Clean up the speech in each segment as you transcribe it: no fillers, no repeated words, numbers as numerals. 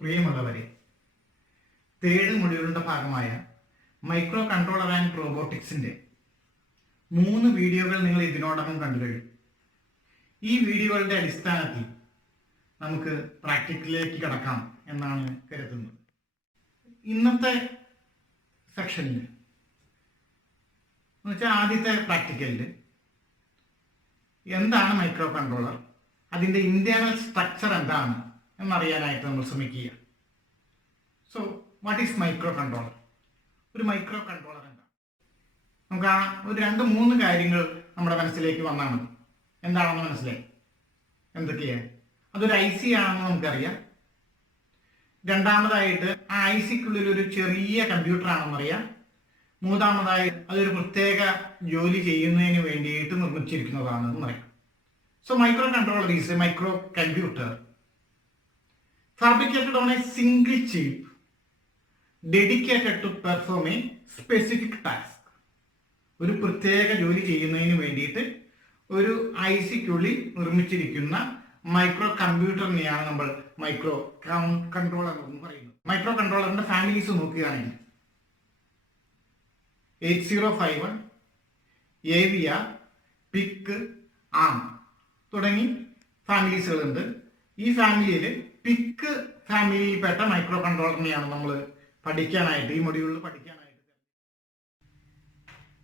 പ്രിയമുള്ളവരെ, തേർഡ് മൊഡ്യൂളിൻ്റെ ഭാഗമായ micro controller and റോബോട്ടിക്സിൻ്റെ 3 വീഡിയോകൾ നിങ്ങൾ ഇതിനോടകം കണ്ടു കഴിഞ്ഞു. ഈ വീഡിയോകളുടെ അടിസ്ഥാനത്തിൽ നമുക്ക് പ്രാക്ടിക്കലിലേക്ക് കടക്കാം എന്നാണ് കരുതുന്നത്. ഇന്നത്തെ സെക്ഷനിൽ എന്നുവെച്ചാൽ ആദ്യത്തെ പ്രാക്ടിക്കലിൽ എന്താണ് മൈക്രോ കൺട്രോളർ, അതിൻ്റെ ഇൻറ്റേർണൽ സ്ട്രക്ചർ എന്താണ് എന്നറിയാനായിട്ട് നമ്മൾ ശ്രമിക്കുക. So what is micro controller? ഒരു മൈക്രോ കൺട്രോളർ എന്താണ്? നമുക്ക് ഒരു 2-3 കാര്യങ്ങൾ നമ്മുടെ മനസ്സിലേക്ക് വന്നാൽ മതി. എന്താണെന്ന് മനസ്സിലായി? എന്തൊക്കെയാണ്? അതൊരു IC ആണെന്ന് നമുക്കറിയാം. രണ്ടാമതായിട്ട് ആ ICക്കുള്ളിൽ ഒരു ചെറിയ കമ്പ്യൂട്ടർ ആണെന്നറിയാം. മൂന്നാമതായി അതൊരു പ്രത്യേക ജോലി ചെയ്യുന്നതിന് വേണ്ടിയിട്ട് നിർമ്മിച്ചിരിക്കുന്നതാണെന്ന് പറയാം. So micro controller is A micro computer fabricated on a single chip dedicated to perform a specific task. ഒരു പ്രത്യേക ജോലി ചെയ്യുന്നതിന് വേണ്ടിയിട്ട് ഒരു ICക്കുള്ളിൽ നിർമ്മിച്ചിരിക്കുന്ന മൈക്രോ കമ്പ്യൂട്ടറിനെയാണ് നമ്മൾ മൈക്രോ കൺട്രോളർ എന്ന് പറയുന്നത്. മൈക്രോ കൺട്രോളറിന്റെ ഫാമിലീസ് നോക്കുകയാണെങ്കിൽ 8051, AVR, PIC, ARM തുടങ്ങി ഫാമിലീസുകളുണ്ട്. ഈ ഫാമിലിയിൽ PIC ഫാമിലിയിൽപ്പെട്ട മൈക്രോ കൺട്രോളറിനെയാണ് നമ്മൾ പഠിക്കാനായിട്ട് ഈ മൊഡ്യൂളിൽ പഠിക്കാനായിട്ട്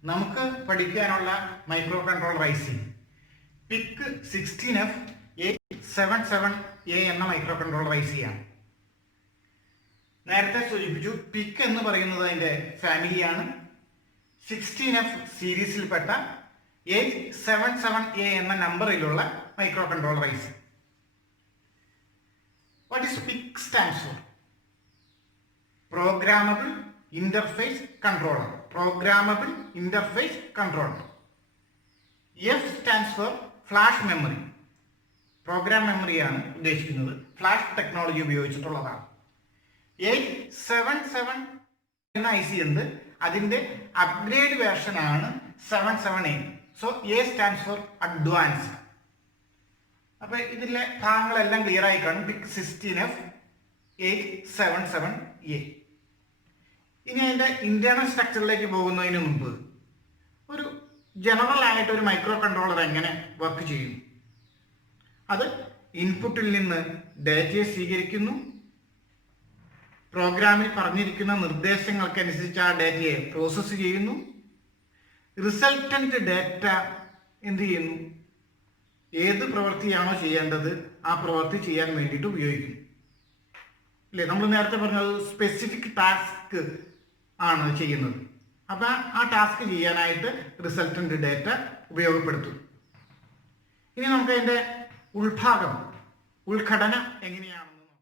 നമുക്ക് പഠിക്കാനുള്ള micro controller IC PIC 16F877A എന്ന മൈക്രോ കൺട്രോളർ IC ആണ്. നേരത്തെ സൂചിപ്പിച്ചു, PIC എന്ന് പറയുന്നത് അതിൻ്റെ ഫാമിലിയാണ്. 16F സീരീസിൽപ്പെട്ട 877A എന്ന നമ്പറിലുള്ള micro controller IC. What is PIC stands for? Programmable Interface Controller. Programmable Interface Controller. F stands for Flash Memory. Program മെമ്മറിയാണ് ഉദ്ദേശിക്കുന്നത്. ഫ്ലാഷ് ടെക്നോളജി ഉപയോഗിച്ചിട്ടുള്ളതാണ്. 877 എന്ന IC എന്ത്? അതിൻ്റെ അപ്ഗ്രേഡ് വേർഷനാണ് 77A. So A stands for advance. അപ്പോൾ ഇതിലെ ഭാഗങ്ങളെല്ലാം ക്ലിയർ ആയി കാണും. PIC 16F877A. ഇനി അതിൻ്റെ ഇന്റേണൽ സ്ട്രക്ചറിലേക്ക് പോകുന്നതിന് മുമ്പ് ഒരു ജനറൽ ആയിട്ട് ഒരു മൈക്രോ കൺട്രോളർ എങ്ങനെ വർക്ക് ചെയ്യുന്നു? അത് ഇൻപുട്ടിൽ നിന്ന് ഡാറ്റയെ സ്വീകരിക്കുന്നു, പ്രോഗ്രാമിൽ പറഞ്ഞിരിക്കുന്ന നിർദ്ദേശങ്ങൾക്കനുസരിച്ച് ആ ഡാറ്റയെ പ്രോസസ്സ് ചെയ്യുന്നു, റിസൾട്ടന്റ് ഡാറ്റ എന്ത് ചെയ്യുന്നു? ഏത് പ്രവൃത്തിയാണോ ചെയ്യേണ്ടത് ആ പ്രവൃത്തി ചെയ്യാൻ വേണ്ടിയിട്ട് ഉപയോഗിക്കുന്നു. അല്ലേ, നമ്മൾ നേരത്തെ പറഞ്ഞത് സ്പെസിഫിക് ടാസ്ക് ആണ് ചെയ്യുന്നത്. അപ്പം ആ ടാസ്ക് ചെയ്യാനായിട്ട് റിസൾട്ടന്റ് ഡാറ്റ ഉപയോഗപ്പെടുത്തും. ഇനി നമുക്ക് അതിൻ്റെ ഉൾഘടന എങ്ങനെയാണെന്ന് നോക്കാം.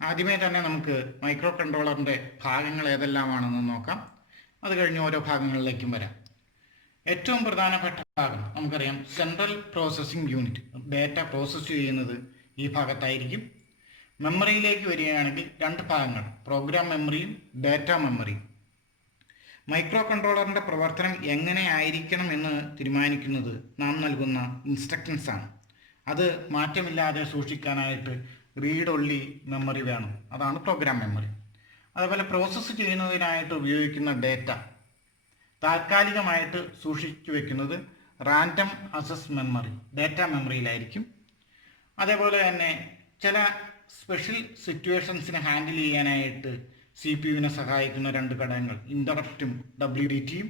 ആദ്യമേ തന്നെ നമുക്ക് മൈക്രോ കൺട്രോളറിൻ്റെ ഭാഗങ്ങൾ ഏതെല്ലാമാണെന്ന് നോക്കാം. അത് കഴിഞ്ഞ് ഓരോ ഭാഗങ്ങളിലേക്കും വരാം. ഏറ്റവും പ്രധാനപ്പെട്ട ഭാഗം നമുക്കറിയാം, central processing unit. Data process ചെയ്യുന്നത് ഈ ഭാഗത്തായിരിക്കും. മെമ്മറിയിലേക്ക് വരികയാണെങ്കിൽ 2 ഭാഗങ്ങൾ, പ്രോഗ്രാം മെമ്മറിയും ഡാറ്റ മെമ്മറിയും. മൈക്രോ കൺട്രോളറിൻ്റെ പ്രവർത്തനം എങ്ങനെ ആയിരിക്കണം എന്ന് തീരുമാനിക്കുന്നത് നാം നൽകുന്ന ഇൻസ്ട്രക്ഷൻസ് ആണ്. അത് മാറ്റമില്ലാതെ സൂക്ഷിക്കാനായിട്ട് റീഡ് ഒൺലി മെമ്മറി വേണം. അതാണ് പ്രോഗ്രാം മെമ്മറി. അതുപോലെ പ്രോസസ്സ് ചെയ്യുന്നതിനായിട്ട് ഉപയോഗിക്കുന്ന ഡാറ്റ താൽക്കാലികമായിട്ട് സൂക്ഷിച്ചു വെക്കുന്നത് റാൻഡം അക്സസ് മെമ്മറി, ഡാറ്റ മെമ്മറിയിലായിരിക്കും. അതേപോലെ തന്നെ ചില സ്പെഷ്യൽ സിറ്റുവേഷൻസിനെ ഹാൻഡിൽ ചെയ്യാനായിട്ട് CPU-വിനെ സഹായിക്കുന്ന 2 ഘടകങ്ങൾ, ഇൻ്ററപ്റ്റും WDTയും.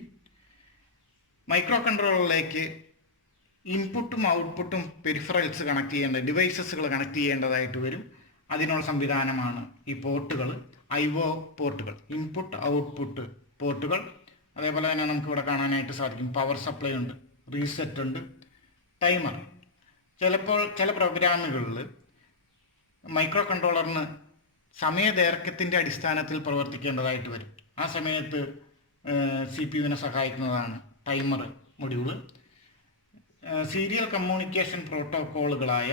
മൈക്രോ കൺട്രോളറിലേക്ക് ഇൻപുട്ടും ഔട്ട്പുട്ടും പെരിഫറൽസ് കണക്ട് ചെയ്യേണ്ട ഡിവൈസസുകൾ കണക്ട് ചെയ്യേണ്ടതായിട്ട് വരും. അതിനുള്ള സംവിധാനമാണ് ഈ പോർട്ടുകൾ, IO പോർട്ടുകൾ, ഇൻപുട്ട് ഔട്ട്പുട്ട് പോർട്ടുകൾ. അതേപോലെ തന്നെ നമുക്കിവിടെ കാണാനായിട്ട് സാധിക്കും പവർ സപ്ലൈ ഉണ്ട്, റീസെറ്റ് ഉണ്ട്, ടൈമർ. ചിലപ്പോൾ ചില പ്രോഗ്രാമുകളിൽ മൈക്രോ കൺട്രോളറിന് സമയദൈർഘ്യത്തിൻ്റെ അടിസ്ഥാനത്തിൽ പ്രവർത്തിക്കേണ്ടതായിട്ട് വരും. ആ സമയത്ത് CPU-വിനെ സഹായിക്കുന്നതാണ് ടൈമർ മൊഡ്യൂള്. സീരിയൽ കമ്മ്യൂണിക്കേഷൻ പ്രോട്ടോക്കോളുകളായ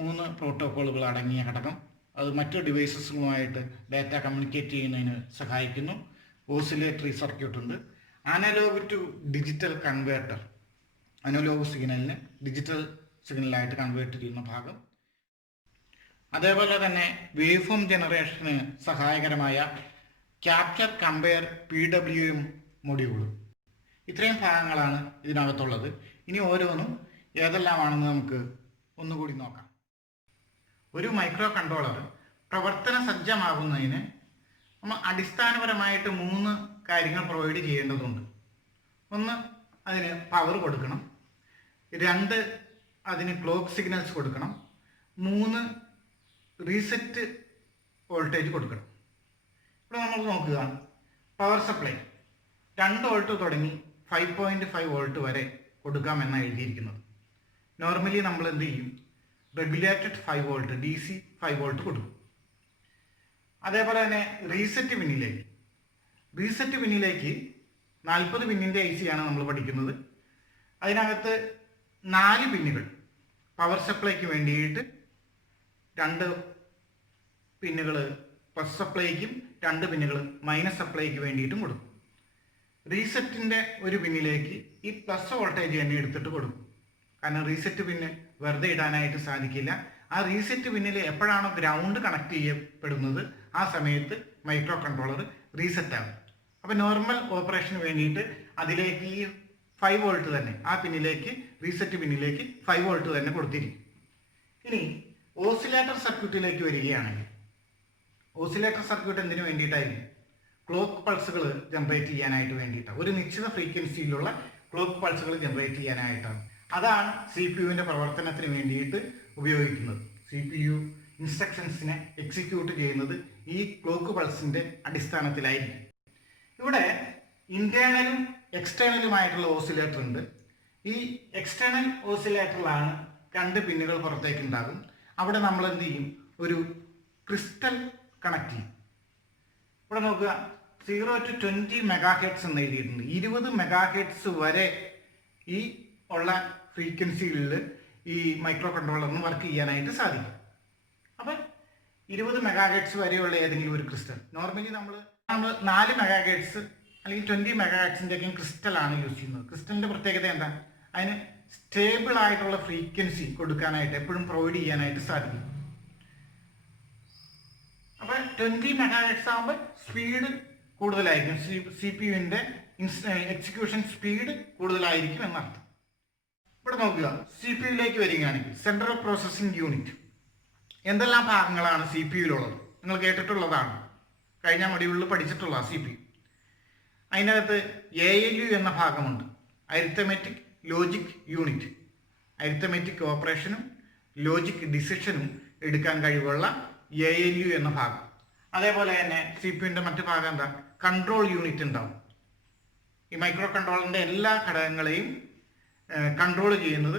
3 പ്രോട്ടോക്കോളുകൾ അടങ്ങിയ ഘടകം, അത് മറ്റു ഡിവൈസസുകളുമായിട്ട് ഡാറ്റ കമ്മ്യൂണിക്കേറ്റ് ചെയ്യുന്നതിന് സഹായിക്കുന്നു. ഓസിലേറ്ററി സർക്യൂട്ട് ഉണ്ട്. Analog to digital converter, analog സിഗ്നലിനെ ഡിജിറ്റൽ സിഗ്നലായിട്ട് കൺവേർട്ട് ചെയ്യുന്ന ഭാഗം. അതേപോലെ തന്നെ വേവ് ഫോം ജനറേഷന് സഹായകരമായ ക്യാപ്ചർ കമ്പയർ PWM മൊഡ്യൂൾ. ഇത്രയും ഭാഗങ്ങളാണ് ഇതിനകത്തുള്ളത്. ഇനി ഓരോന്നും ഏതെല്ലാമാണെന്ന് നമുക്ക് ഒന്നുകൂടി നോക്കാം. ഒരു മൈക്രോ കൺട്രോളർ പ്രവർത്തന സജ്ജമാകുന്നതിന് നമ്മൾ അടിസ്ഥാനപരമായിട്ട് 3 കാര്യങ്ങൾ പ്രൊവൈഡ് ചെയ്യേണ്ടതുണ്ട്. 1, അതിന് പവർ കൊടുക്കണം. 2, അതിന് ക്ലോക്ക് സിഗ്നൽസ് കൊടുക്കണം. 3, റീസെറ്റ് വോൾട്ടേജ് കൊടുക്കണം. ഇവിടെ നമ്മൾ നോക്കുക, പവർ സപ്ലൈ 2 വോൾട്ട് തുടങ്ങി 5.5 വോൾട്ട് വരെ കൊടുക്കാമെന്നാണ് എഴുതിയിരിക്കുന്നത്. നോർമലി നമ്മൾ എന്ത് ചെയ്യും, റെഗുലേറ്റഡ് 5 വോൾട്ട് DC 5 വോൾട്ട് കൊടുക്കും. അതേപോലെ തന്നെ റീസെറ്റ് പിന്നിലേക്ക് 40 പിന്നിൻ്റെ IC ആണ് നമ്മൾ പഠിക്കുന്നത്. അതിനകത്ത് 4 പിന്നുകൾ പവർ സപ്ലൈക്ക് വേണ്ടിയിട്ട്, 2 പിന്നുകൾ പ്ലസ് സപ്ലൈക്കും 2 പിന്നുകൾ മൈനസ് സപ്ലൈക്ക് വേണ്ടിയിട്ടും കൊടുക്കും. റീസെറ്റിൻ്റെ ഒരു പിന്നിലേക്ക് ഈ പ്ലസ് വോൾട്ടേജ് തന്നെ എടുത്തിട്ട് കൊടുക്കും. കാരണം റീസെറ്റ് പിന്ന് വെറുതെ ഇടാനായിട്ട് സാധിക്കില്ല. ആ റീസെറ്റ് പിന്നിൽ എപ്പോഴാണോ ഗ്രൗണ്ട് കണക്ട് ചെയ്യപ്പെടുന്നത് ആ സമയത്ത് മൈക്രോ കൺട്രോളർ റീസെറ്റ് ആകും. അപ്പോൾ നോർമൽ ഓപ്പറേഷന് വേണ്ടിയിട്ട് അതിലേക്ക് ഈ 5 വോൾട്ട് തന്നെ, ആ പിന്നിലേക്ക് റീസെറ്റ് പിന്നിലേക്ക് 5 വോൾട്ട് തന്നെ കൊടുത്തിരിക്കും. ഇനി ഓസിലേറ്റർ സർക്യൂട്ടിലേക്ക് വരികയാണെങ്കിൽ, ഓസിലേറ്റർ സർക്യൂട്ട് എന്തിനു വേണ്ടിയിട്ടായിരിക്കും? ക്ലോക്ക് പൾസുകൾ ജനറേറ്റ് ചെയ്യാനായിട്ട് വേണ്ടിയിട്ടാണ്. ഒരു നിശ്ചിത ഫ്രീക്വൻസിയിലുള്ള ക്ലോക്ക് പൾസുകൾ ജനറേറ്റ് ചെയ്യാനായിട്ടാണ്. അതാണ് CPU-വിൻ്റെ പ്രവർത്തനത്തിന് വേണ്ടിയിട്ട് ഉപയോഗിക്കുന്നത്. CPU ഇൻസ്ട്രക്ഷൻസിനെ എക്സിക്യൂട്ട് ചെയ്യുന്നത് ഈ ക്ലോക്ക് പൾസിൻ്റെ അടിസ്ഥാനത്തിലായിരിക്കും. ഇവിടെ ഇൻറ്റേർണലും എക്സ്റ്റേണലുമായിട്ടുള്ള ഓസിലേറ്റർ ഉണ്ട്. ഈ എക്സ്റ്റേണൽ ഓസിലേറ്ററിലാണ് 2 പിന്നുകൾ പുറത്തേക്ക് ഉണ്ടാകും. അവിടെ നമ്മൾ എന്ത് ചെയ്യും, ഒരു ക്രിസ്റ്റൽ കണക്ട് ചെയ്യും. ഇവിടെ നോക്കുക, 0 to 20 മെഗാഹെർട്സ് എന്ന് എഴുതിയിട്ടുണ്ട്. 20 മെഗാഹെർട്സ് വരെ ഈ ഉള്ള ഫ്രീക്വൻസികളിൽ ഈ മൈക്രോ കൺട്രോളറിന് വർക്ക് ചെയ്യാനായിട്ട് സാധിക്കും. അപ്പം 20 മെഗാഹെർട്സ് വരെയുള്ള ഏതെങ്കിലും ഒരു ക്രിസ്റ്റൽ, നോർമലി നമ്മൾ 4 മെഗാഹെർട്സ് അല്ലെങ്കിൽ 20 മെഗാഹെർട്സിൻ്റെയൊക്കെ ക്രിസ്റ്റലാണ് യൂസ് ചെയ്യുന്നത്. ക്രിസ്റ്റലിൻ്റെ പ്രത്യേകത എന്താ? അതിന് സ്റ്റേബിൾ ആയിട്ടുള്ള ഫ്രീക്വൻസി കൊടുക്കാനായിട്ട് എപ്പോഴും പ്രൊവൈഡ് ചെയ്യാനായിട്ട് സാധിക്കും. അപ്പോൾ 20 മെഗാഹെർട്സ് ആകുമ്പോൾ സ്പീഡ് കൂടുതലായിരിക്കും, CPU-വിൻ്റെ എക്സിക്യൂഷൻ സ്പീഡ് കൂടുതലായിരിക്കും എന്നർത്ഥം. ഇവിടെ നോക്കുക, CPU-യിലേക്ക് വരികയാണെങ്കിൽ സെൻട്രൽ പ്രോസസ്സിംഗ് യൂണിറ്റ്. എന്തെല്ലാം ഭാഗങ്ങളാണ് CPU-യിലുള്ളത്? നിങ്ങൾ കേട്ടിട്ടുള്ളതാണ്, കഴിഞ്ഞ മൊഡ്യൂളിൽ പഠിച്ചിട്ടുള്ള CPU. അതിനകത്ത് ALU എന്ന ഭാഗമുണ്ട്, അരിത്തമെറ്റിക് ലോജിക് യൂണിറ്റ്. അരിത്തമെറ്റിക് ഓപ്പറേഷനും ലോജിക് ഡിസിഷനും എടുക്കാൻ കഴിവുള്ള ALU എന്ന ഭാഗം. അതേപോലെ തന്നെ CPU-ൻ്റെ മറ്റു ഭാഗം എന്താ? കൺട്രോൾ യൂണിറ്റ് ഉണ്ടാവും. ഈ മൈക്രോ കൺട്രോളറിൻ്റെ എല്ലാ ഘടകങ്ങളെയും കൺട്രോൾ ചെയ്യുന്നത്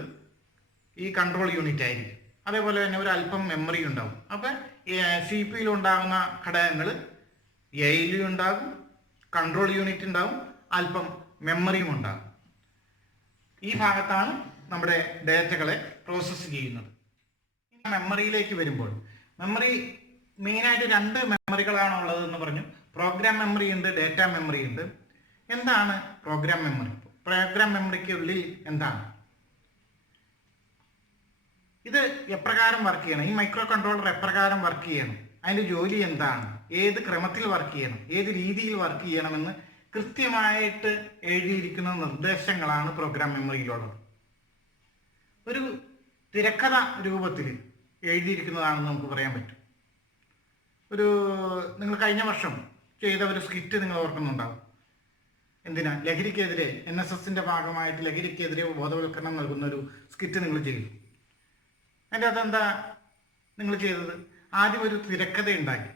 ഈ കൺട്രോൾ യൂണിറ്റ് ആയിരിക്കും. അതേപോലെ തന്നെ ഒരു അല്പം മെമ്മറി ഉണ്ടാവും. അപ്പം CPU-യിൽ ഉണ്ടാകുന്ന ഘടകങ്ങൾ ALU ഉണ്ടാകും, കൺട്രോൾ യൂണിറ്റ് ഉണ്ടാവും, അല്പം മെമ്മറിയും ഉണ്ടാകും. ഈ ഭാഗത്താണ് നമ്മുടെ ഡേറ്റകളെ പ്രോസസ്സ് ചെയ്യുന്നത്. മെമ്മറിയിലേക്ക് വരുമ്പോൾ, മെമ്മറി മെയിനായിട്ട് 2 മെമ്മറികളാണ് ഉള്ളതെന്ന് പറഞ്ഞു. പ്രോഗ്രാം മെമ്മറി ഉണ്ട്, ഡേറ്റ മെമ്മറി ഉണ്ട്. എന്താണ് പ്രോഗ്രാം മെമ്മറി? പ്രോഗ്രാം മെമ്മറിക്കുള്ളിൽ എന്താണ്? ഇത് എപ്രകാരം വർക്ക് ചെയ്യണം? ഈ മൈക്രോ കൺട്രോളർ എപ്രകാരം വർക്ക് ചെയ്യണം? അതിൻ്റെ ജോലി എന്താണ്? ഏത് ക്രമത്തിൽ വർക്ക് ചെയ്യണം? ഏത് രീതിയിൽ വർക്ക് ചെയ്യണമെന്ന് കൃത്യമായിട്ട് എഴുതിയിരിക്കുന്ന നിർദ്ദേശങ്ങളാണ് പ്രോഗ്രാം മെമ്മറിയിലുള്ളത്. ഒരു തിരക്കഥ രൂപത്തിൽ എഴുതിയിരിക്കുന്നതാണെന്ന് നമുക്ക് പറയാൻ പറ്റും. നിങ്ങൾ കഴിഞ്ഞ വർഷം ചെയ്ത ഒരു സ്കിറ്റ് നിങ്ങൾ ഓർക്കുന്നുണ്ടാവും. എന്തിനാ? ലഹരിക്കെതിരെ NSS-ൻ്റെ ഭാഗമായിട്ട് ലഹരിക്കെതിരെ ബോധവൽക്കരണം നൽകുന്ന ഒരു സ്കിറ്റ് നിങ്ങൾ ചെയ്തു. അതിൻ്റെ അതെന്താ നിങ്ങൾ ചെയ്തത്? ആദ്യം ഒരു തിരക്കഥ ഉണ്ടാക്കി,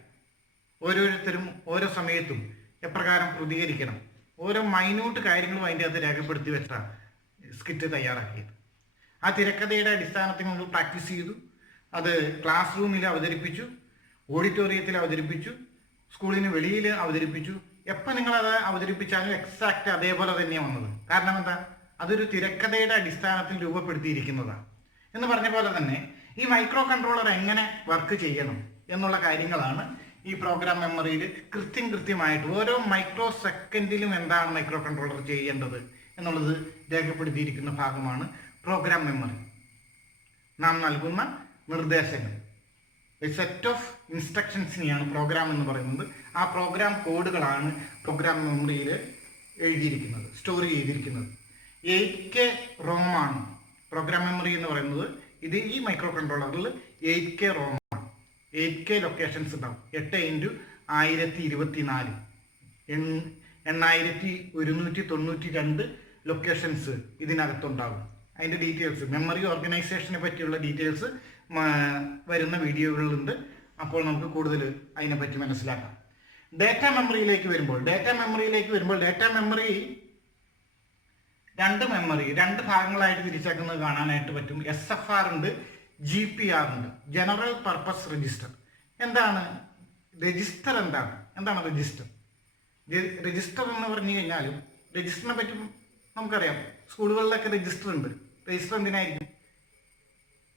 ഓരോരുത്തരും ഓരോ സമയത്തും എപ്രകാരം പ്രതികരിക്കണം, ഓരോ മൈന്യൂട്ട് കാര്യങ്ങളും അതിൻ്റെ അകത്ത് രേഖപ്പെടുത്തി വെച്ചാണ് സ്കിറ്റ് തയ്യാറാക്കിയത്. ആ തിരക്കഥയുടെ അടിസ്ഥാനത്തിൽ നമ്മൾ പ്രാക്ടീസ് ചെയ്തു. അത് ക്ലാസ് റൂമിൽ അവതരിപ്പിച്ചു, ഓഡിറ്റോറിയത്തിൽ അവതരിപ്പിച്ചു, സ്കൂളിന് വെളിയിൽ അവതരിപ്പിച്ചു. എപ്പോൾ നിങ്ങളത് അവതരിപ്പിച്ചാലും എക്സാക്റ്റ് അതേപോലെ തന്നെയാണ് വന്നത്. കാരണം എന്താ? അതൊരു തിരക്കഥയുടെ അടിസ്ഥാനത്തിൽ രൂപപ്പെടുത്തിയിരിക്കുന്നതാണ്. എന്ന് പറഞ്ഞ പോലെ തന്നെ ഈ മൈക്രോ കൺട്രോളർ എങ്ങനെ വർക്ക് ചെയ്യണം എന്നുള്ള കാര്യങ്ങളാണ് ഈ പ്രോഗ്രാം മെമ്മറിയിൽ കൃത്യമായിട്ട് ഓരോ മൈക്രോ സെക്കൻഡിലും എന്താണ് മൈക്രോ കൺട്രോളർ ചെയ്യേണ്ടത് എന്നുള്ളത് രേഖപ്പെടുത്തിയിരിക്കുന്ന ഭാഗമാണ് പ്രോഗ്രാം മെമ്മറി. നാം നൽകുന്ന നിർദ്ദേശങ്ങൾ സെറ്റ് ഓഫ് ഇൻസ്ട്രക്ഷൻസിനെയാണ് പ്രോഗ്രാം എന്ന് പറയുന്നത്. ആ പ്രോഗ്രാം കോഡുകളാണ് പ്രോഗ്രാം മെമ്മറിയിൽ എഴുതിയിരിക്കുന്നത്, സ്റ്റോർ ചെയ്തിരിക്കുന്നത്. 8K റോമാണ് പ്രോഗ്രാം മെമ്മറി എന്ന് പറയുന്നത്. ഇത് ഈ മൈക്രോ കൺട്രോളറിൽ 8K റോമാണ്. 8K ലൊക്കേഷൻസ് ഉണ്ടാവും. 8x1024 8192 locations ഇതിനകത്തുണ്ടാകും. അതിൻ്റെ ഡീറ്റെയിൽസ്, മെമ്മറി ഓർഗനൈസേഷനെ പറ്റിയുള്ള ഡീറ്റെയിൽസ് വരുന്ന വീഡിയോകളിലുണ്ട്. അപ്പോൾ നമുക്ക് കൂടുതൽ അതിനെപ്പറ്റി മനസ്സിലാക്കാം. ഡാറ്റ മെമ്മറിയിലേക്ക് വരുമ്പോൾ ഡാറ്റ മെമ്മറി രണ്ട് ഭാഗങ്ങളായിട്ട് തിരിച്ചേക്കുന്നത് കാണാനായിട്ട് പറ്റും. SFR ഉണ്ട്, GPR ഉണ്ട്, ജനറൽ പർപ്പസ് രജിസ്റ്റർ. എന്താണ് രജിസ്റ്റർ? എന്താണ് രജിസ്റ്റർ? രജിസ്റ്റർ എന്ന് പറഞ്ഞു കഴിഞ്ഞാലും രജിസ്റ്ററിനെ പറ്റി നമുക്കറിയാം. സ്കൂളുകളിലൊക്കെ രജിസ്റ്റർ ഉണ്ട്. രജിസ്റ്റർ എന്തിനായിരിക്കും?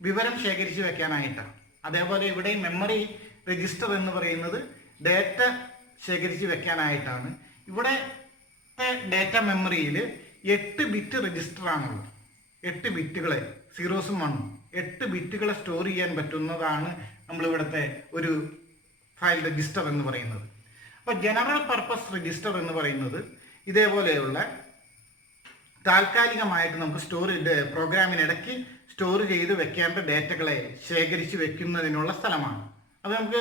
വിവരം ശേഖരിച്ച് വെക്കാനായിട്ടാണ്. അതേപോലെ ഇവിടെ മെമ്മറി രജിസ്റ്റർ എന്ന് പറയുന്നത് ഡാറ്റ ശേഖരിച്ച് വെക്കാനായിട്ടാണ്. ഇവിടെ ഡാറ്റ മെമ്മറിയിൽ 8 ബിറ്റ് രജിസ്റ്ററാണുള്ളത്. 8 ബിറ്റുകളെ, 0s 1 8 ബിറ്റുകളെ സ്റ്റോർ ചെയ്യാൻ പറ്റുന്നതാണ് നമ്മളിവിടുത്തെ ഒരു ഫയൽ രജിസ്റ്റർ എന്ന് പറയുന്നത്. അപ്പോൾ ജനറൽ പർപ്പസ് രജിസ്റ്റർ എന്ന് പറയുന്നത് ഇതേപോലെയുള്ള താൽക്കാലികമായിട്ട് നമുക്ക് പ്രോഗ്രാമിനിടയ്ക്ക് സ്റ്റോർ ചെയ്ത് വെക്കേണ്ട ഡേറ്റകളെ ശേഖരിച്ച് വെക്കുന്നതിനുള്ള സ്ഥലമാണ്. അത് നമുക്ക്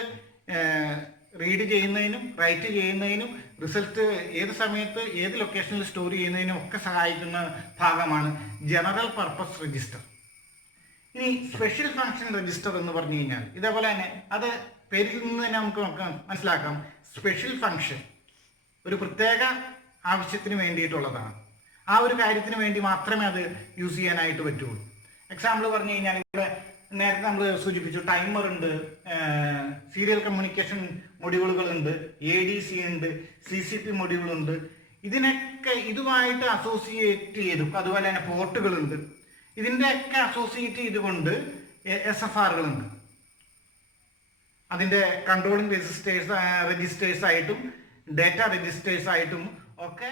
റീഡ് ചെയ്യുന്നതിനും റൈറ്റ് ചെയ്യുന്നതിനും റിസൾട്ട് ഏത് സമയത്ത് ഏത് ലൊക്കേഷനിൽ സ്റ്റോർ ചെയ്യുന്നതിനും ഒക്കെ സഹായിക്കുന്ന ഭാഗമാണ് ജനറൽ പർപ്പസ് രജിസ്റ്റർ. ഇനി സ്പെഷ്യൽ ഫംഗ്ഷൻ രജിസ്റ്റർ എന്ന് പറഞ്ഞു കഴിഞ്ഞാൽ ഇതേപോലെ തന്നെ, അത് പേരിൽ നിന്ന് തന്നെ നമുക്ക് മനസ്സിലാക്കാം. സ്പെഷ്യൽ ഫംഗ്ഷൻ ഒരു പ്രത്യേക ആവശ്യത്തിന് വേണ്ടിയിട്ടുള്ളതാണ്. ആ ഒരു കാര്യത്തിന് വേണ്ടി മാത്രമേ അത് യൂസ് ചെയ്യാനായിട്ട് പറ്റുള്ളൂ. എക്സാമ്പിൾ പറഞ്ഞു കഴിഞ്ഞാൽ ഇവിടെ നേരത്തെ നമ്മൾ സൂചിപ്പിച്ചു, ടൈമർ ഉണ്ട്, സീരിയൽ കമ്മ്യൂണിക്കേഷൻ മൊഡ്യൂളുകളുണ്ട്, ADC ഉണ്ട്, CCP മൊഡ്യൂളുണ്ട്. ഇതിനൊക്കെ ഇതുമായിട്ട് അസോസിയേറ്റ് ചെയ്തു. അതുപോലെ തന്നെ പോർട്ടുകളുണ്ട്. ഇതിൻ്റെയൊക്കെ അസോസിയേറ്റ് ചെയ്തുകൊണ്ട് SFRകളുണ്ട്. അതിൻ്റെ കൺട്രോളിംഗ് രജിസ്റ്റേഴ്സ് ആയിട്ടും ഡാറ്റ രജിസ്റ്റേഴ്സ് ആയിട്ടും ഒക്കെ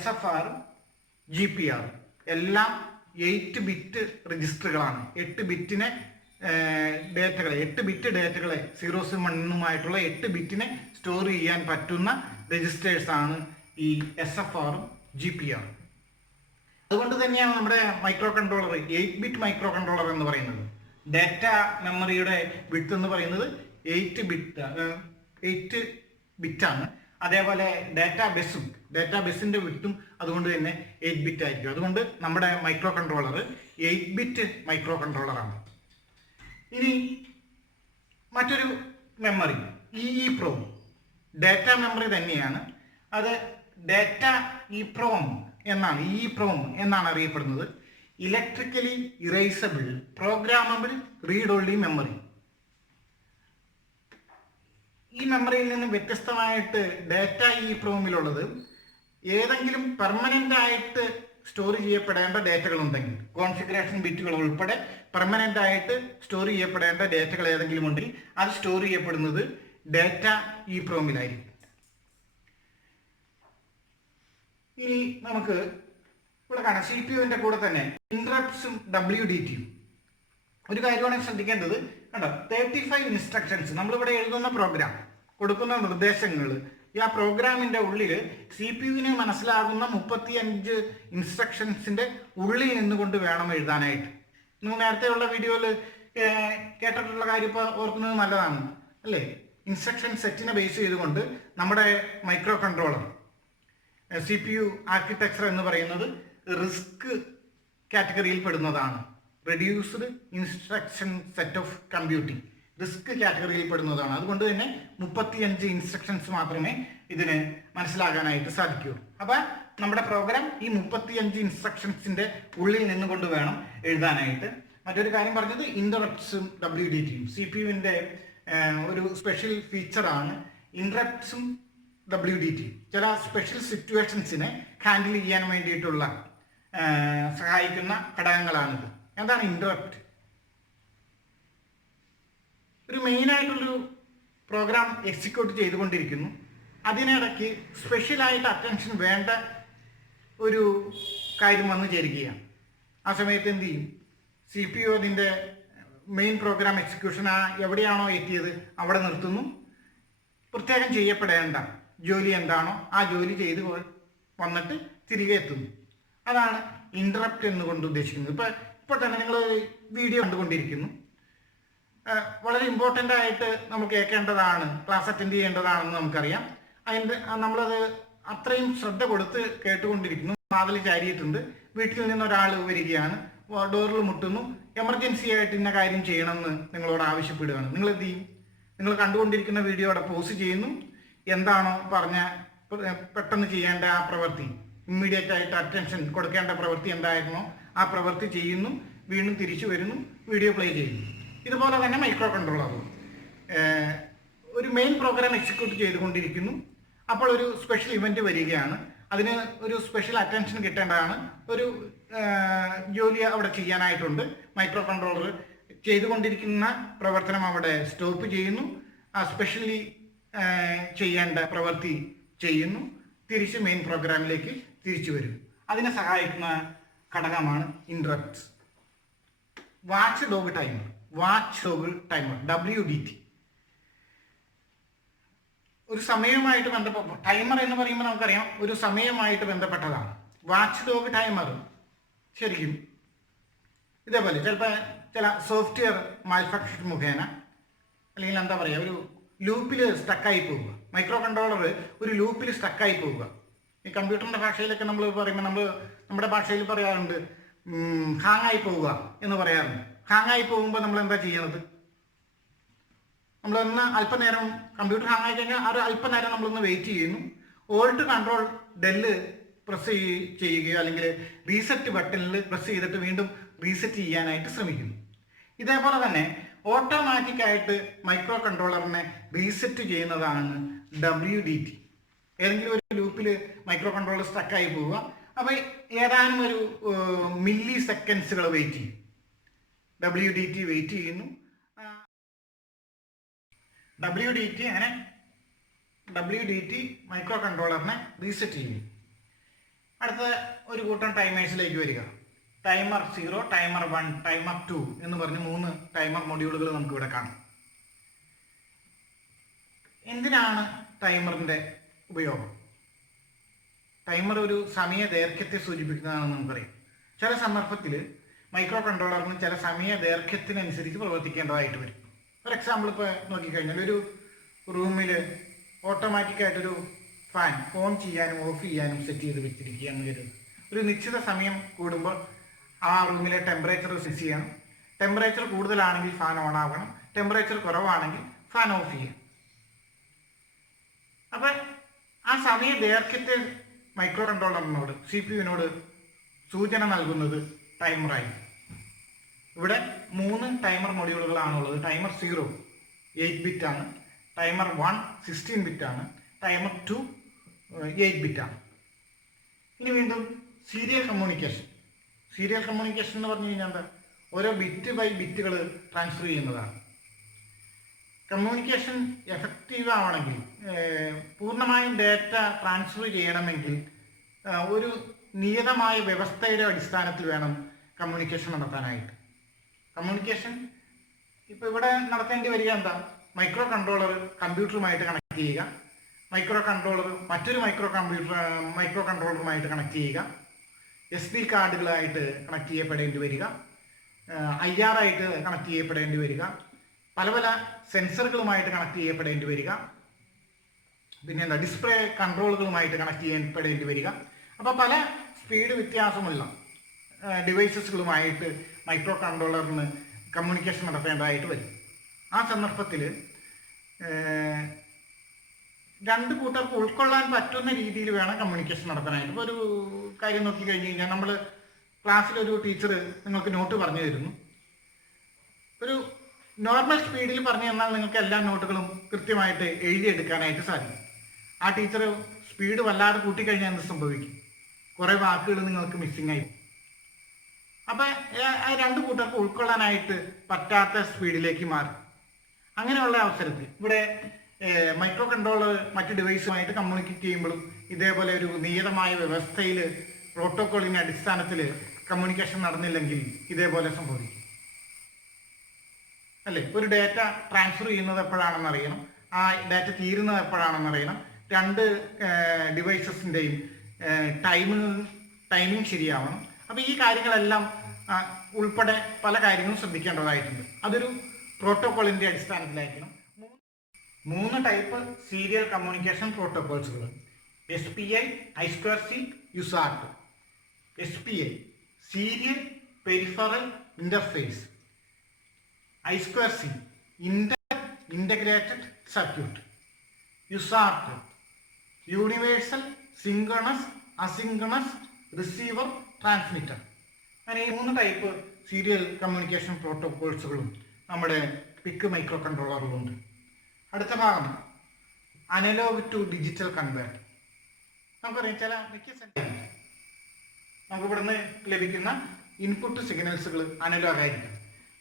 SFR, GPR എല്ലാം 8 ബിറ്റ് രജിസ്റ്ററുകളാണ്. 8 ബിറ്റിനെ ഡേറ്റകളെ 8 ബിറ്റ് ഡേറ്റകളെ 0s 1 8 ബിറ്റിനെ സ്റ്റോർ ചെയ്യാൻ പറ്റുന്ന രജിസ്റ്റേഴ്സാണ് ഈ SFR ഉം GPR. അതുകൊണ്ട് തന്നെയാണ് നമ്മുടെ micro controller 8 bit micro controller എന്ന് പറയുന്നത്. ഡാറ്റ മെമ്മറിയുടെ വിഡ്ത്ത് എന്ന് പറയുന്നത് 8 ബിറ്റാണ്. അതേപോലെ ഡാറ്റാ ബസ്സിൻ്റെ വിഡ്ത്തും അതുകൊണ്ട് തന്നെ 8 ബിറ്റ് ആയിരിക്കും. അതുകൊണ്ട് നമ്മുടെ മൈക്രോ കൺട്രോളർ 8 ബിറ്റ് മൈക്രോ കൺട്രോളറാണ്. ഇനി മറ്റൊരു മെമ്മറി EEPROM, ഡാറ്റ മെമ്മറി തന്നെയാണ്. അത് ഡാറ്റ EEPROM എന്നാണ് അറിയപ്പെടുന്നത്. Electrically erasable programmable read only memory. ഈ മെമ്മറിയിൽ നിന്ന് വ്യത്യസ്തമായിട്ട് ഡാറ്റ EEPROMിലുള്ളത് ഏതെങ്കിലും പെർമനൻ്റ് ആയിട്ട് സ്റ്റോർ ചെയ്യപ്പെടേണ്ട ഡേറ്റകൾ ഉണ്ടെങ്കിൽ, കോൺഫിഗറേഷൻ ബിറ്റുകൾ ഉൾപ്പെടെ പെർമനൻ്റ് ആയിട്ട് സ്റ്റോർ ചെയ്യപ്പെടേണ്ട ഡേറ്റകൾ ഏതെങ്കിലും ഉണ്ടെങ്കിൽ അത് സ്റ്റോർ ചെയ്യപ്പെടുന്നത് ഡാറ്റ EEPROMിലായിരിക്കും. ഇനി നമുക്ക് ഇവിടെ കാണാം, CPU-വിൻ്റെ കൂടെ തന്നെ ഇൻട്രപ്റ്റ്സും WDTയും. ഒരു കാര്യമാണ് ശ്രദ്ധിക്കേണ്ടത്. കണ്ടോ, 35 ഇൻസ്ട്രക്ഷൻസ് നമ്മളിവിടെ എഴുതുന്ന പ്രോഗ്രാം, കൊടുക്കുന്ന നിർദ്ദേശങ്ങൾ, ഈ ആ പ്രോഗ്രാമിൻ്റെ ഉള്ളിൽ CPU-വിന് മനസ്സിലാകുന്ന 35 ഇൻസ്ട്രക്ഷൻസിൻ്റെ ഉള്ളിൽ നിന്നുകൊണ്ട് വേണം എഴുതാനായിട്ട്. നിങ്ങൾ നേരത്തെയുള്ള വീഡിയോയിൽ കേട്ടിട്ടുള്ള കാര്യം ഇപ്പോൾ ഓർക്കുന്നത് നല്ലതാണ് അല്ലേ? ഇൻസ്ട്രക്ഷൻ സെറ്റിനെ ബേസ് ചെയ്തുകൊണ്ട് നമ്മുടെ മൈക്രോ കൺട്രോളർ CPU ആർക്കിടെക്ചർ എന്ന് പറയുന്നത് റിസ്ക് കാറ്റഗറിയിൽ പെടുന്നതാണ്. Reduced instruction set of computing risk കാറ്റഗറിയിൽ പെടുന്നതാണ്. അതുകൊണ്ട് തന്നെ 35 ഇൻസ്ട്രക്ഷൻസ് മാത്രമേ ഇതിന് മനസ്സിലാകാനായിട്ട് സാധിക്കുകയുള്ളൂ. അപ്പം നമ്മുടെ പ്രോഗ്രാം ഈ 35 ഇൻസ്ട്രക്ഷൻസിൻ്റെ ഉള്ളിൽ നിന്നുകൊണ്ട് വേണം എഴുതാനായിട്ട്. മറ്റൊരു കാര്യം പറഞ്ഞത് ഇൻറ്ററപ്റ്റ്സും WDTയും CPU-വിൻ്റെ ഒരു സ്പെഷ്യൽ ഫീച്ചറാണ് ഇൻറ്ററപ്റ്റ്സും WDTയും. ചില സ്പെഷ്യൽ സിറ്റുവേഷൻസിനെ ഹാൻഡിൽ ചെയ്യാൻ വേണ്ടിയിട്ടുള്ള സഹായിക്കുന്ന ഘടകങ്ങളാണിത്. എന്താണ് ഇൻറ്ററപ്റ്റ്? ഒരു മെയിനായിട്ടുള്ളൊരു പ്രോഗ്രാം എക്സിക്യൂട്ട് ചെയ്തുകൊണ്ടിരിക്കുന്നു, അതിനിടയ്ക്ക് സ്പെഷ്യലായിട്ട് അറ്റൻഷൻ വേണ്ട ഒരു കാര്യം വന്നു ചേരുകയാണ്. ആ സമയത്ത് എന്ത് ചെയ്യും? CPU അതിൻ്റെ മെയിൻ പ്രോഗ്രാം എക്സിക്യൂഷൻ എവിടെയാണോ എത്തിയത് അവിടെ നിർത്തുന്നു. പ്രത്യേകം ചെയ്യപ്പെടേണ്ട ജോലി എന്താണോ ആ ജോലി ചെയ്ത് വന്നിട്ട് തിരികെ എത്തുന്നു. അതാണ് ഇൻറ്ററപ്റ്റ് എന്നുകൊണ്ട് ഉദ്ദേശിക്കുന്നത്. ഇപ്പോൾ തന്നെ നിങ്ങൾ വീഡിയോ കണ്ടുകൊണ്ടിരിക്കുന്നു. വളരെ ഇമ്പോർട്ടൻ്റ് ആയിട്ട് നമ്മൾ കേൾക്കേണ്ടതാണ്, ക്ലാസ് അറ്റൻഡ് ചെയ്യേണ്ടതാണെന്ന് നമുക്കറിയാം. അതിൻ്റെ നമ്മളത് അത്രയും ശ്രദ്ധ കൊടുത്ത് കേട്ടുകൊണ്ടിരിക്കുന്നു. വാതിൽ ചാരിയിട്ടുണ്ട്, വീട്ടിൽ നിന്ന് ഒരാൾ വരികയാണ്, ഡോറിൽ മുട്ടുന്നു, എമർജൻസി ആയിട്ട് ഇന്ന കാര്യം ചെയ്യണമെന്ന് നിങ്ങളോട് ആവശ്യപ്പെടുകയാണ്. നിങ്ങൾ എന്ത് ചെയ്യും? നിങ്ങൾ കണ്ടുകൊണ്ടിരിക്കുന്ന വീഡിയോ അവിടെ പോസ് ചെയ്യുന്നു. എന്താണോ പറഞ്ഞ പെട്ടെന്ന് ചെയ്യേണ്ട ആ പ്രവൃത്തി, ഇമ്മീഡിയറ്റ് ആയിട്ട് അറ്റൻഷൻ കൊടുക്കേണ്ട പ്രവൃത്തി എന്തായിരുന്നോ ആ പ്രവൃത്തി ചെയ്യുന്നു, വീണ്ടും തിരിച്ചു വരുന്നു, വീഡിയോ പ്ലേ ചെയ്യുന്നു. ഇതുപോലെ തന്നെ മൈക്രോ കൺട്രോളറും ഒരു മെയിൻ പ്രോഗ്രാം എക്സിക്യൂട്ട് ചെയ്തുകൊണ്ടിരിക്കുന്നു. അപ്പോൾ ഒരു സ്പെഷ്യൽ ഇവൻറ്റ് വരികയാണ്, അതിന് ഒരു സ്പെഷ്യൽ അറ്റൻഷൻ കിട്ടേണ്ടതാണ്, ഒരു ജോലി അവിടെ ചെയ്യാനായിട്ടുണ്ട്. മൈക്രോ കൺട്രോളർ ചെയ്തുകൊണ്ടിരിക്കുന്ന പ്രവർത്തനം അവിടെ സ്റ്റോപ്പ് ചെയ്യുന്നു, ആ സ്പെഷ്യലി ചെയ്യേണ്ട പ്രവൃത്തി ചെയ്യുന്നു, തിരിച്ച് മെയിൻ പ്രോഗ്രാമിലേക്ക് തിരിച്ചു വരും. അതിനെ സഹായിക്കുന്ന ഘടകമാണ് interrupts. Watch dog timer, WDT. ഒരു സമയവുമായിട്ട് ബന്ധപ്പെട്ട ടൈമർ എന്ന് പറയുമ്പോൾ നമുക്കറിയാം ഒരു സമയവുമായിട്ട് ബന്ധപ്പെട്ടതാണ്. വാച്ച് ഡോഗ് ടൈമർ ശരിക്കും ഇതേപോലെ ചിലപ്പോൾ ചില സോഫ്റ്റ്വെയർ മാൽഫങ്ഷൻ മുഖേന അല്ലെങ്കിൽ എന്താ പറയുക, ഒരു ലൂപ്പിൽ സ്റ്റക്കായി പോവുക. മൈക്രോ കൺട്രോളർ ഒരു ലൂപ്പിൽ സ്റ്റക്കായി പോവുക. ഈ കമ്പ്യൂട്ടറിൻ്റെ ഭാഷയിലൊക്കെ നമ്മൾ പറയുമ്പോൾ നമ്മുടെ ഭാഷയിൽ പറയാറുണ്ട് ഹാങ്ങായി പോവുക എന്ന് പറയാറുണ്ട്. ഹാങ്ങായി പോകുമ്പോൾ നമ്മൾ എന്താ ചെയ്യുന്നത്? നമ്മളൊന്ന് അല്പനേരം കമ്പ്യൂട്ടർ ഹാങ്ങായി കഴിഞ്ഞാൽ അത് അല്പനേരം നമ്മളൊന്ന് വെയിറ്റ് ചെയ്യുന്നു. ഓൾട്ട് കൺട്രോൾ ഡെല്ല് പ്രസ് ചെയ്യുകയോ അല്ലെങ്കിൽ റീസെറ്റ് ബട്ടണിൽ പ്രസ് ചെയ്തിട്ട് വീണ്ടും റീസെറ്റ് ചെയ്യാനായിട്ട് ശ്രമിക്കുന്നു. ഇതേപോലെ തന്നെ ഓട്ടോമാറ്റിക്കായിട്ട് മൈക്രോ കൺട്രോളറിനെ റീസെറ്റ് ചെയ്യുന്നതാണ് WDT. ഏതെങ്കിലും ഒരു ലൂപ്പിൽ മൈക്രോ കൺട്രോളർ സ്റ്റക്കായി പോവുക, അപ്പോൾ ഏതാനും ഒരു മില്ലി സെക്കൻഡ്സുകൾ വെയിറ്റ് ചെയ്യും. WDT വെയിറ്റ് ചെയ്യുന്നു. WDT മൈക്രോ കൺട്രോളറിനെ റീസെറ്റ് ചെയ്യും. അടുത്ത ഒരു കൂട്ടം ടൈമേഴ്സിലേക്ക് വരിക. ടൈമർ 0, ടൈമർ 1, ടൈമർ 2 എന്ന് പറഞ്ഞ് 3 ടൈമർ മൊഡ്യൂളുകൾ നമുക്കിവിടെ കാണാം. എന്തിനാണ് ടൈമറിൻ്റെ ഉപയോഗം? ടൈമർ ഒരു സമയ ദൈർഘ്യത്തെ സൂചിപ്പിക്കുന്നതാണെന്ന് നമുക്കറിയാം. ചില സന്ദർഭത്തിൽ മൈക്രോ കൺട്രോളറിന് ചില സമയ ദൈർഘ്യത്തിനനുസരിച്ച് പ്രവർത്തിക്കേണ്ടതായിട്ട് വരും. ഫോർ എക്സാമ്പിൾ ഇപ്പോൾ നോക്കിക്കഴിഞ്ഞാൽ ഒരു റൂമിൽ ഓട്ടോമാറ്റിക്കായിട്ടൊരു ഫാൻ ഓൺ ചെയ്യാനും ഓഫ് ചെയ്യാനും സെറ്റ് ചെയ്ത് വെച്ചിരിക്കുകയെന്ന് കരുതുന്നത്. ഒരു നിശ്ചിത സമയം കൂടുമ്പോൾ ആ റൂമിലെ ടെമ്പറേച്ചർ സെറ്റ് ചെയ്യണം. ടെമ്പറേച്ചർ കൂടുതലാണെങ്കിൽ ഫാൻ ഓൺ ആവണം, ടെമ്പറേച്ചർ കുറവാണെങ്കിൽ ഫാൻ ഓഫ് ചെയ്യണം. അപ്പം ആ സമയ ദൈർഘ്യത്തെ മൈക്രോ കൺട്രോളറിനോട് CPU സൂചന നൽകുന്നത് ടൈമറായി. ഇവിടെ 3 ടൈമർ മൊഡ്യൂളുകളാണുള്ളത്. ടൈമർ 0 8 ബിറ്റാണ്, ടൈമർ 1 16 ബിറ്റാണ്, ടൈമർ 2 8 ബിറ്റാണ്. ഇനി വീണ്ടും സീരിയൽ കമ്മ്യൂണിക്കേഷൻ എന്ന് പറഞ്ഞു കഴിഞ്ഞാൽ എന്താ? ഓരോ ബിറ്റ് ബൈ ബിറ്റുകൾ ട്രാൻസ്ഫർ ചെയ്യുന്നതാണ്. കമ്മ്യൂണിക്കേഷൻ എഫക്റ്റീവ് ആവണമെങ്കിൽ, പൂർണ്ണമായും ഡേറ്റ ട്രാൻസ്ഫർ ചെയ്യണമെങ്കിൽ ഒരു നിയതമായ വ്യവസ്ഥയുടെ അടിസ്ഥാനത്തിൽ വേണം കമ്മ്യൂണിക്കേഷൻ നടത്താനായിട്ട്. കമ്മ്യൂണിക്കേഷൻ ഇപ്പോൾ ഇവിടെ നടത്തേണ്ടി വരിക എന്താ? മൈക്രോ കൺട്രോളർ കമ്പ്യൂട്ടറുമായിട്ട് കണക്ട് ചെയ്യുക, മൈക്രോ കൺട്രോളർ മറ്റൊരു മൈക്രോ കൺട്രോളറുമായിട്ട് കണക്ട് ചെയ്യുക, SD കാർഡുകളായിട്ട് കണക്ട് ചെയ്യപ്പെടേണ്ടി വരിക, IR ആയിട്ട് കണക്ട് ചെയ്യപ്പെടേണ്ടി വരിക, പല പല സെൻസറുകളുമായിട്ട് കണക്ട് ചെയ്യപ്പെടേണ്ടി വരിക, പിന്നെ എന്താ ഡിസ്പ്ലേ കൺട്രോളുകളുമായിട്ട് കണക്ട് ചെയ്യപ്പെടേണ്ടി വരിക. അപ്പോൾ പല സ്പീഡ് വ്യത്യാസമുള്ള ഡിവൈസസുകളുമായിട്ട് മൈക്രോ കൺട്രോളറിന് കമ്മ്യൂണിക്കേഷൻ നടത്തേണ്ടതായിട്ട് വരും. ആ സന്ദർഭത്തിൽ രണ്ട് കൂട്ടർക്ക് ഉൾക്കൊള്ളാൻ പറ്റുന്ന രീതിയിൽ വേണം കമ്മ്യൂണിക്കേഷൻ നടത്താനായിട്ട്. ഇപ്പോൾ ഒരു കാര്യം നോക്കിക്കഴിഞ്ഞ് കഴിഞ്ഞാൽ നമ്മൾ ക്ലാസ്സിലൊരു ടീച്ചർ നിങ്ങൾക്ക് നോട്ട് പറഞ്ഞു തരുന്നു. ഒരു നോർമൽ സ്പീഡിൽ പറഞ്ഞു തന്നാൽ നിങ്ങൾക്ക് എല്ലാ നോട്ടുകളും കൃത്യമായിട്ട് എഴുതിയെടുക്കാനായിട്ട് സാധിക്കും. ആ ടീച്ചർ സ്പീഡ് വല്ലാതെ കൂട്ടിക്കഴിഞ്ഞാൽ എന്ത് സംഭവിക്കും? കുറേ വാക്കുകൾ നിങ്ങൾക്ക് മിസ്സിങ് ആയി. അപ്പം ആ രണ്ട് കൂട്ടർക്ക് ഉൾക്കൊള്ളാനായിട്ട് പറ്റാത്ത സ്പീഡിലേക്ക് മാറും. അങ്ങനെയുള്ള അവസരത്തിൽ ഇവിടെ മൈക്രോ കൺട്രോളർ മറ്റ് ഡിവൈസുമായിട്ട് കമ്മ്യൂണിക്കേറ്റ് ചെയ്യുമ്പോഴും ഇതേപോലെ ഒരു നിയതമായ വ്യവസ്ഥയിൽ പ്രോട്ടോക്കോളിൻ്റെ അടിസ്ഥാനത്തിൽ കമ്മ്യൂണിക്കേഷൻ നടന്നില്ലെങ്കിൽ ഇതേപോലെ സംഭവിക്കും. അല്ലേ? ഒരു ഡാറ്റ ട്രാൻസ്ഫർ ചെയ്യുന്നത് എപ്പോഴാണെന്ന് അറിയണം, ആ ഡാറ്റ തീരുന്നത് എപ്പോഴാണെന്ന് അറിയണം, രണ്ട് ഡിവൈസസിൻ്റെയും ടൈമിംഗ് ശരിയാവണം. അപ്പോൾ ഈ കാര്യങ്ങളെല്ലാം ഉൾപ്പെടെ പല കാര്യങ്ങളും ശ്രദ്ധിക്കേണ്ടതായിട്ടുണ്ട്. അതൊരു പ്രോട്ടോക്കോളിൻ്റെ അടിസ്ഥാനത്തിലായിരിക്കണം. 3 ടൈപ്പ് സീരിയൽ കമ്മ്യൂണിക്കേഷൻ പ്രോട്ടോക്കോൾസുകൾ: SPI, I2C, USART. SPI serial peripheral interface, I2C integrated circuit, USART universal synchronous asynchronous receiver transmitter. അങ്ങനെ ഈ 3 ടൈപ്പ് സീരിയൽ കമ്മ്യൂണിക്കേഷൻ പ്രോട്ടോക്കോൾസുകളും നമ്മുടെ പിക്ക് മൈക്രോ കൺട്രോളറിലുണ്ട്. അടുത്ത ഭാഗം അനലോഗ് ടു ഡിജിറ്റൽ കൺവേർട്ട്. നമുക്കറിയാം, ചില നമുക്ക് ഇവിടുന്ന് ലഭിക്കുന്ന ഇൻപുട്ട് സിഗ്നൽസുകൾ അനലോഗ് ആയിരിക്കും.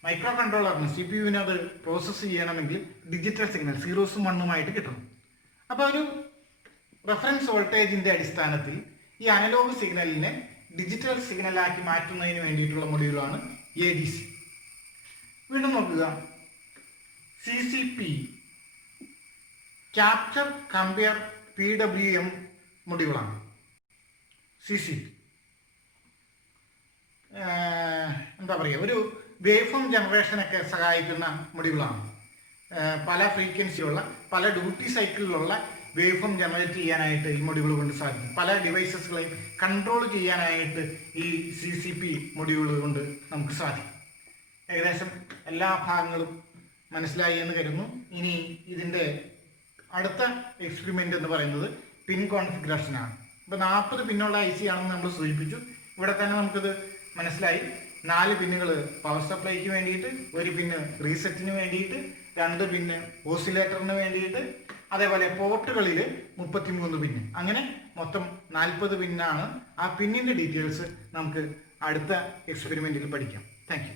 മൈക്രോ കൺട്രോളറിന് CPU അത് പ്രോസസ്സ് ചെയ്യണമെങ്കിൽ ഡിജിറ്റൽ സിഗ്നൽ 0ഉം 1ഉമായിട്ട് കിട്ടണം. അപ്പോൾ ഒരു റെഫറൻസ് വോൾട്ടേജിൻ്റെ അടിസ്ഥാനത്തിൽ ഈ അനലോഗ് സിഗ്നലിനെ ഡിജിറ്റൽ സിഗ്നലാക്കി മാറ്റുന്നതിന് വേണ്ടിയിട്ടുള്ള മൊഡ്യൂളാണ് ADC. വീണ്ടും നോക്കുക, CCP capture compare PWM മൊഡ്യൂളാണ്. CCP എന്താ പറയുക, ഒരു വേവ് ഫോം ജനറേഷനൊക്കെ സഹായിക്കുന്ന മൊഡ്യൂളാണ്. പല ഫ്രീക്വൻസിയുള്ള പല ഡ്യൂട്ടി സൈക്കിളിലുള്ള വേവ് ഫോം ജനറേറ്റ് ചെയ്യാനായിട്ട് ഈ മൊഡ്യൂൾ കൊണ്ട് സാധിക്കും. പല ഡിവൈസസുകളെയും കൺട്രോൾ ചെയ്യാനായിട്ട് ഈ CCP മൊഡ്യൂൾ കൊണ്ട് നമുക്ക് സാധിക്കും. ഏകദേശം എല്ലാ ഭാഗങ്ങളും മനസ്സിലായി എന്ന് കരുതുന്നു. ഇനി ഇതിൻ്റെ അടുത്ത എക്സ്പെരിമെൻ്റ് എന്ന് പറയുന്നത് പിൻ കോൺഫിഗറേഷനാണ്. ഇപ്പോൾ 40 പിന്നുള്ള IC ആണെന്ന് നമ്മൾ സൂചിപ്പിച്ചു. ഇവിടെ തന്നെ നമുക്കിത് മനസ്സിലായി. 4 പിന്നുകൾ പവർ സപ്ലൈക്ക് വേണ്ടിയിട്ട്, 1 പിന്ന് റീസെറ്റിന് വേണ്ടിയിട്ട്, 2 പിന്ന് ഓസിലേറ്ററിന് വേണ്ടിയിട്ട്, അതേപോലെ പോർട്ടുകളിൽ 33 പിന്ന്, അങ്ങനെ മൊത്തം 40 പിന്നാണ്. ആ പിന്നിൻ്റെ ഡീറ്റെയിൽസ് നമുക്ക് അടുത്ത എക്സ്പെരിമെൻറ്റിൽ പഠിക്കാം. Thank you.